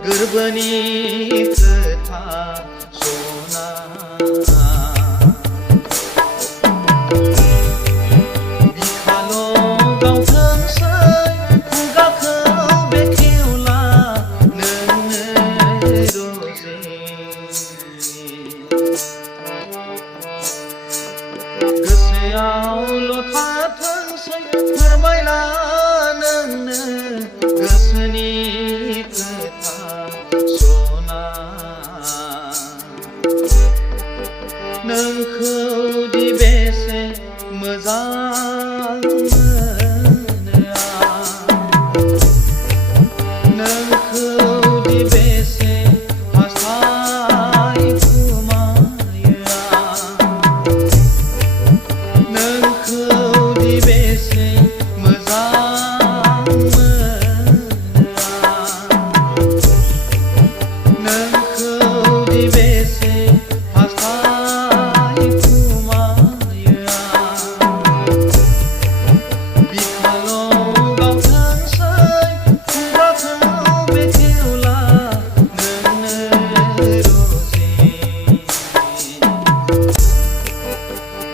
गोरबोनि खोथा सना बिखाल' गावथोंसै खुगाखौ बेखेवला नोंनो रजे गोसोआवल' थाथोंसै फोरमायला नोंनो गोसोनि खोथा सना नोंखौ दि बेसे मोजां मोनो नोंखौ दि बेसे हास्थायखुमायो नोंखौ दि बेसे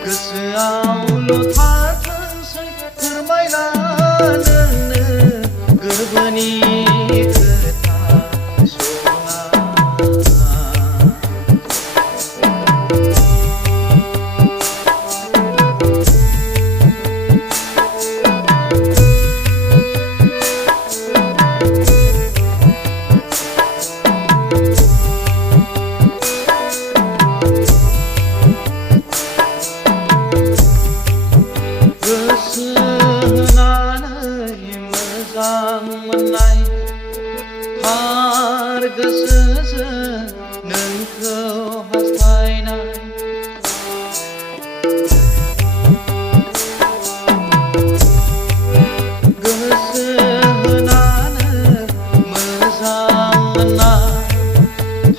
गोसोआवल' थाथोंसै फोरमायला नोंनो गोरबोनि खोथा सना मोननाय थार गोसोजों नोंखौ हास्थायनाय गोसो होनानै मोजां मोननाय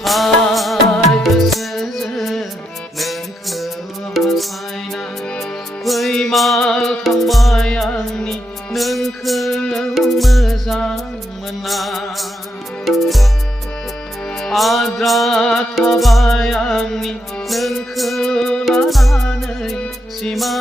थार गोसोजों नोंखौ हास्थायनाय फैमाल थांबाय आंनि नोंखौ मोजां मोना आद्रा थाबाय आंनि नोंखौ लानानै सिमा